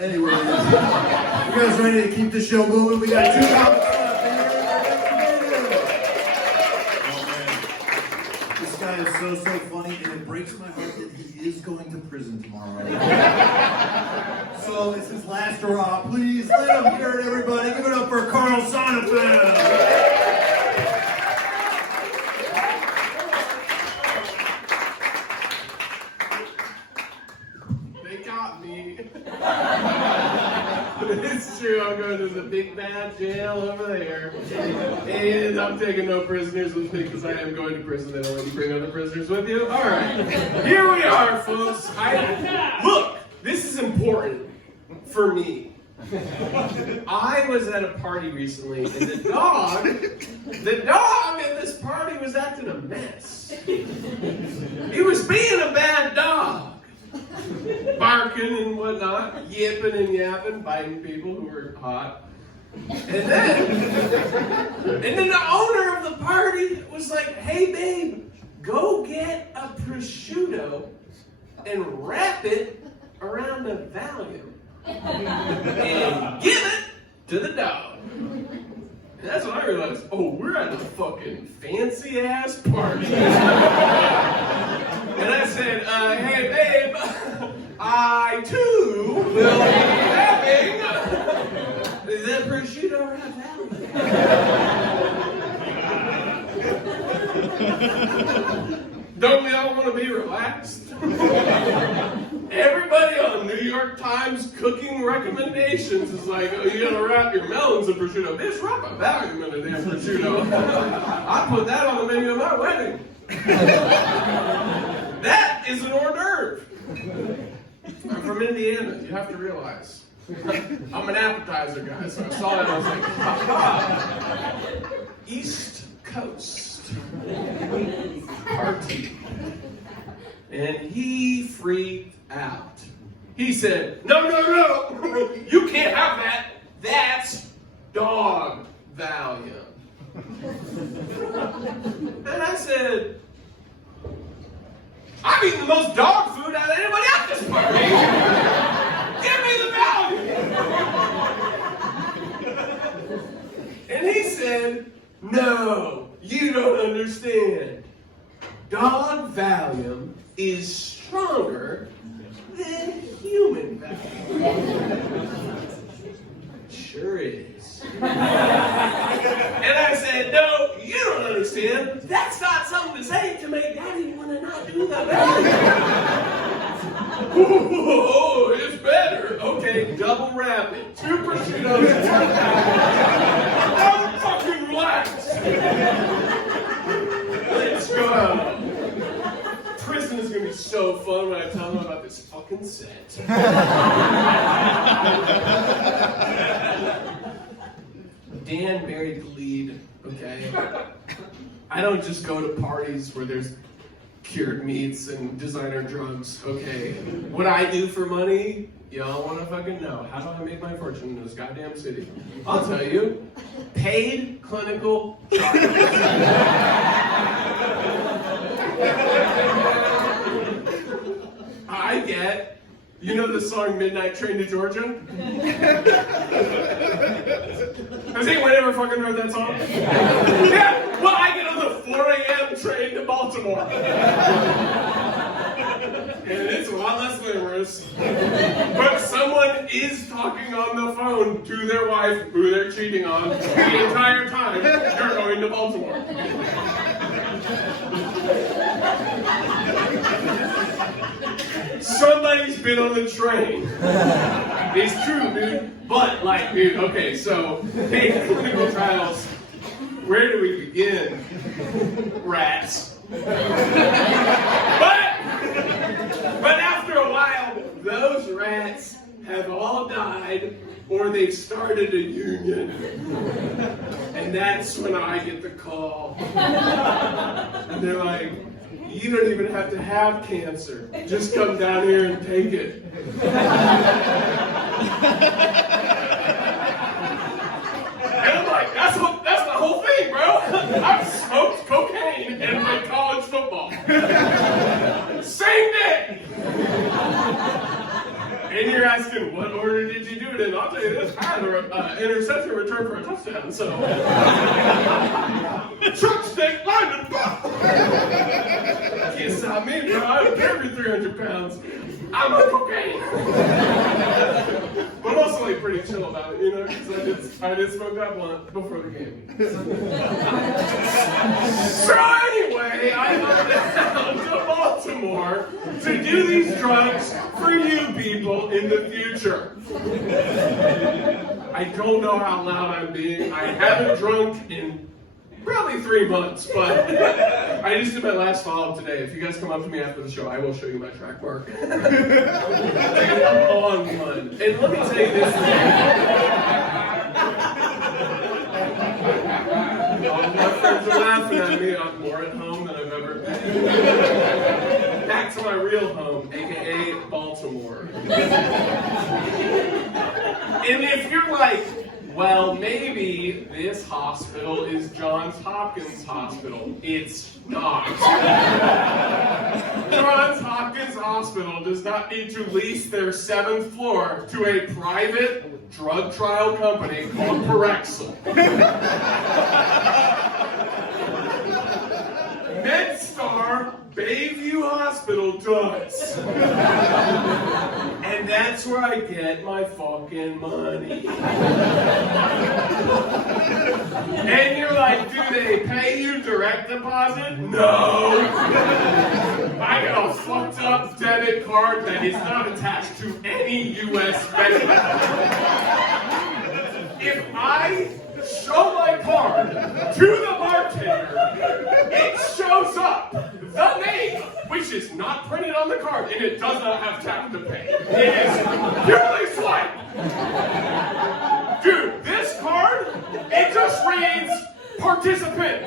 Anyway, you guys ready to keep the show moving? We got 2 comics left here. This guy is so funny, and it breaks my heart that he is going to prison tomorrow. So it's his last hurrah. Please let him hear it, everybody. Give it up for Carl Sonnefeld. It's true, I'm going to the big bad jail over there. And I'm taking no prisoners with me because I am going to prison. They don't let you bring other prisoners with you. Alright, here we are, folks. Look, this is important for me. I was at a party recently, and the dog at this party was acting a mess. He was being a bad dog. Barking and whatnot, yipping and yapping, biting people who were hot. And then the owner of the party was like, hey babe, go get a prosciutto and wrap it around a Valium and give it to the dog. And that's when I realized, oh, we're at a fucking fancy ass party. And I said, hey babe, I too will be having the prosciutto wrap Valium. Don't we all want to be relaxed? Everybody on New York Times cooking recommendations is like, oh, you gotta wrap your melons in prosciutto. Bitch, wrap a Valium in a damn prosciutto. I put that on the menu of my wedding. That is an hors d'oeuvre. I'm from Indiana, you have to realize. I'm an appetizer guy, so I saw that and I was like, ha. East Coast party. And he freaked out. He said, no, you can't have that. That's dog Valium. And I said, I'm eating the most dog food out of anybody at this party. Give me the Valium. And he said, no, you don't understand. Dog Valium is stronger than human Valium. Sure is. And I said, no, you don't understand. That's not something to say to make daddy want to not do the Valium. Oh, it's better. Okay, double wrap it. 2 prosciuttos. Don't fucking relax. Let's go. Prison is going to be so fun when I tell them about this fucking set. Dan married the lead, okay? I don't just go to parties where there's cured meats and designer drugs, okay? What I do for money, y'all want to fucking know. How do I make my fortune in this goddamn city? I'll tell you. Paid clinical trials. I get, you know the song Midnight Train to Georgia? Has anyone ever fucking heard that song? Yeah, well I get on the 4 a.m. train to Baltimore. And it's a lot less glamorous. But someone is talking on the phone to their wife, who they're cheating on, the entire time they're going to Baltimore. Somebody's been on the train. It's true, dude. But, like, dude, okay, so, hey, clinical trials. Where do we begin? Rats. But after a while, those rats have all died or they've started a union. And that's when I get the call. And they're like, you don't even have to have cancer. Just come down here and take it. And I'm like, that's the whole thing, bro. I've smoked cocaine and played college football. Same day. And you're asking asking, what order did you do it in? I'll tell you this, I had an interception return for a touchdown, so. Truck steak, line and buff. Can't stop me, bro. I don't carry 300 pounds. I'm on cocaine. But I'm also like pretty chill about it, you know, because I did smoke that blunt before the game. So anyway, I went down to Baltimore to do these drugs for you people in the future. I don't know how loud I'm being. I haven't drunk in probably 3 months, but I just did my last follow-up today. If you guys come up to me after the show, I will show you my track mark. I'm on one. And let me tell you this thing. All my friends are laughing at me. I'm more at home than I've ever been. Back to my real home, aka Baltimore. And if you're like, well, maybe this hospital is Johns Hopkins Hospital. It's not. Johns Hopkins Hospital does not need to lease their 7th floor to a private drug trial company called Parexel. MedStar Bayview Hospital does. And that's where I get my fucking money. And you're like, do they pay you direct deposit? No. I got a fucked up debit card that is not attached to any U.S. bank. If I show my card to the bartender, it shows up the name, which is not printed on the card, and it does not have tap to pay. It is purely swipe. Dude, this card, it just reads participant.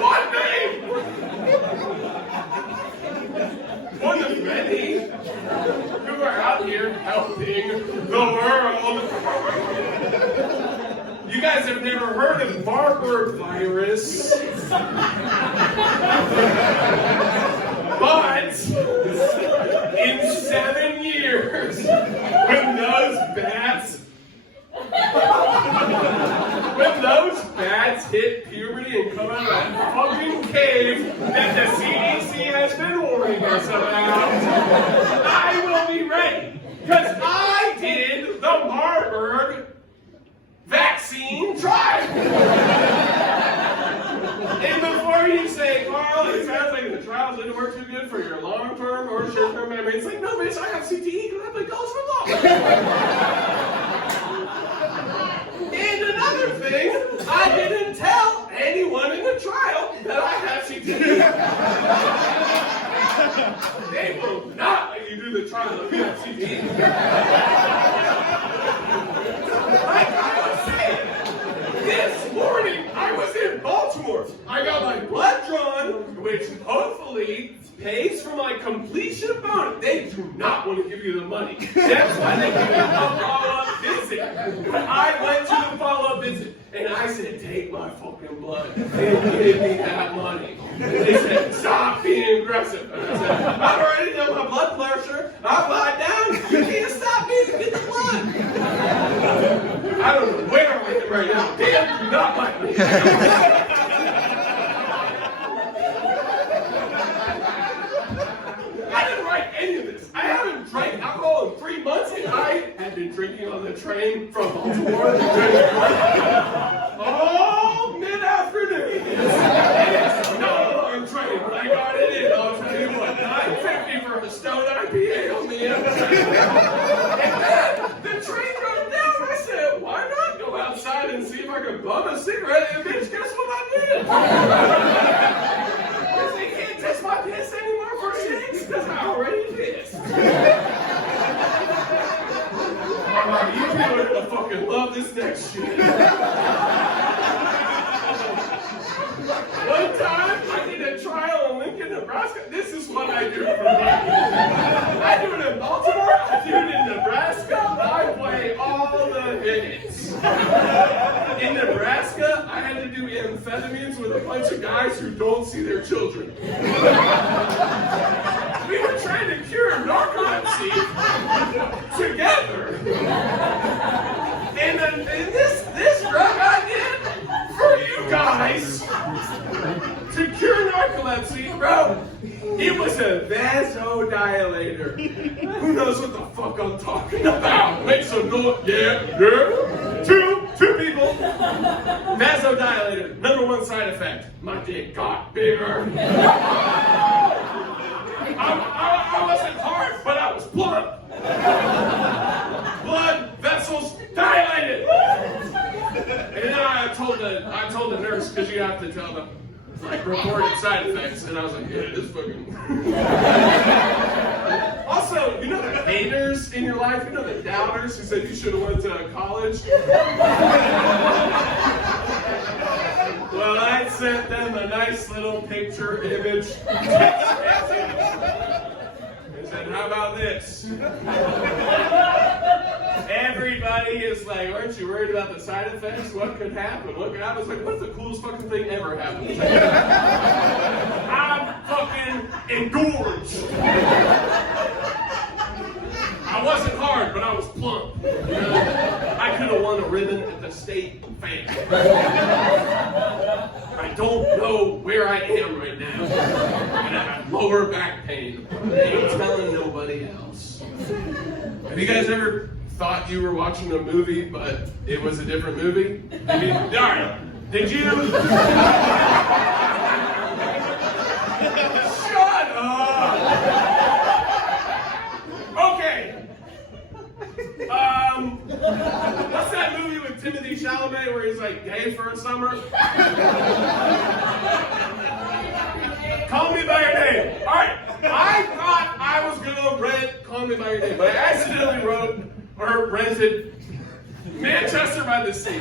One name. One of many who are out here helping the world. You guys have never heard of Marburg virus. But in 7 years, when those bats hit puberty and come out of that fucking cave that the CDC has been warning us about, I will be ready. Because I did the Marburg vaccine trial. And before you say, Carl, it sounds like the trials didn't work too good for your long-term or short-term memory, it's like, no, bitch, I have CTE and I play college football. And another thing, I didn't tell anyone in the trial that I have CTE. They will not let you do the trial if you have CTE. Like I was saying, this morning I was in Baltimore. I got my blood drawn, which hopefully pays for my completion bonus. They do not want to give you the money. That's why they give you a follow-up visit. But I went to the follow-up visit, and I said, take my fucking blood and give me that money. And they said, stop being aggressive. And I said, I've already done my blood pressure. I've lied down. You can't stop me to get the blood. I don't know where I'm at right now. Dan, do not like me. I didn't write any of this. I haven't drank alcohol in 3 months, and I had been drinking on the train from Baltimore all mid-afternoon. It's not a long train, but I got it in. I'll tell you what, $9.50 for a Stone IPA on the inside. And then the train broke down. I said, why not go outside and see if I can bum a cigarette? And bitch, guess what I did? Because they can't test my piss anymore for shakes because I already pissed. Alright, you people are gonna fucking love this next shit. One time, I did a trial in Lincoln, Nebraska. This is what I do for money. I do it in Baltimore, I do it in Nebraska, I play all the hits. In Nebraska, I had to do methamphetamines with a bunch of guys who don't see their children. We were trying to cure narcolepsy together. And this drug I did for you guys to cure narcolepsy, bro, it was a vasodilator. Who knows what the fuck I'm talking about? Make some noise. Yeah. Two people. Vasodilator. Number one side effect. My dick got bigger. I wasn't hard, but I was plump. Blood vessels dilated. And then I told the nurse, because you have to tell them, like, reported side effects, and I was like, yeah, this fucking. Also, you know the haters in your life, you know the doubters who said you should have went to college? Well, I sent them a nice little picture image. And said, how about this? Everybody is like, aren't you worried about the side effects? What could happen? What could happen? I was like, what's the coolest fucking thing ever happened? I'm fucking engorged. I wasn't hard, but I was plump. I could have won a ribbon at the state fair. I don't know where I am right now. And I have lower back pain. I ain't telling nobody else. Have you guys ever thought you were watching a movie, but it was a different movie? I mean, alright, did you? Shut up! Okay. What's that movie with Timothy Chalamet where he's like gay for a summer? Call Me By Your Name. Alright, I thought I was gonna rent Call Me By Your Name, but I accidentally rented Manchester by the Sea.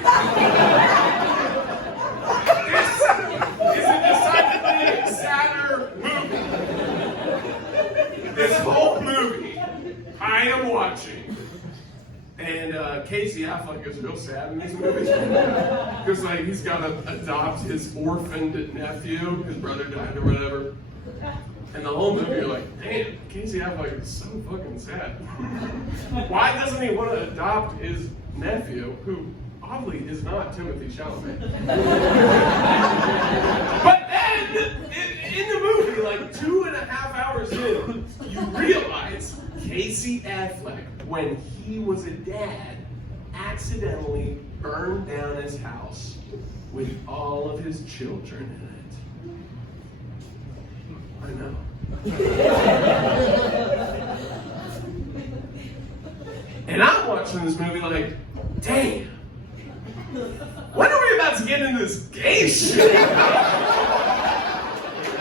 This is a decidedly sadder movie. This whole movie I am watching. And Casey Affleck is real sad in these movies. Because like he's got to adopt his orphaned nephew, his brother died or whatever. And the whole movie you're like, damn, Casey Affleck is so fucking sad. Why doesn't he want to adopt his nephew, who oddly is not Timothy Chalamet? But then, in the movie, like 2.5 hours in, you realize Casey Affleck, when he was a dad, accidentally burned down his house with all of his children in it. I know. And I'm watching this movie like, damn, when are we about to get into this gay shit?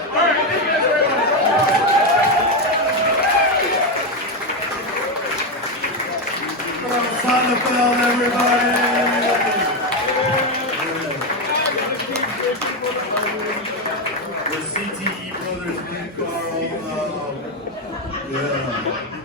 Alright, thank you guys very much. Sonnefeld, everybody! The CTE brothers, Carl. Yeah.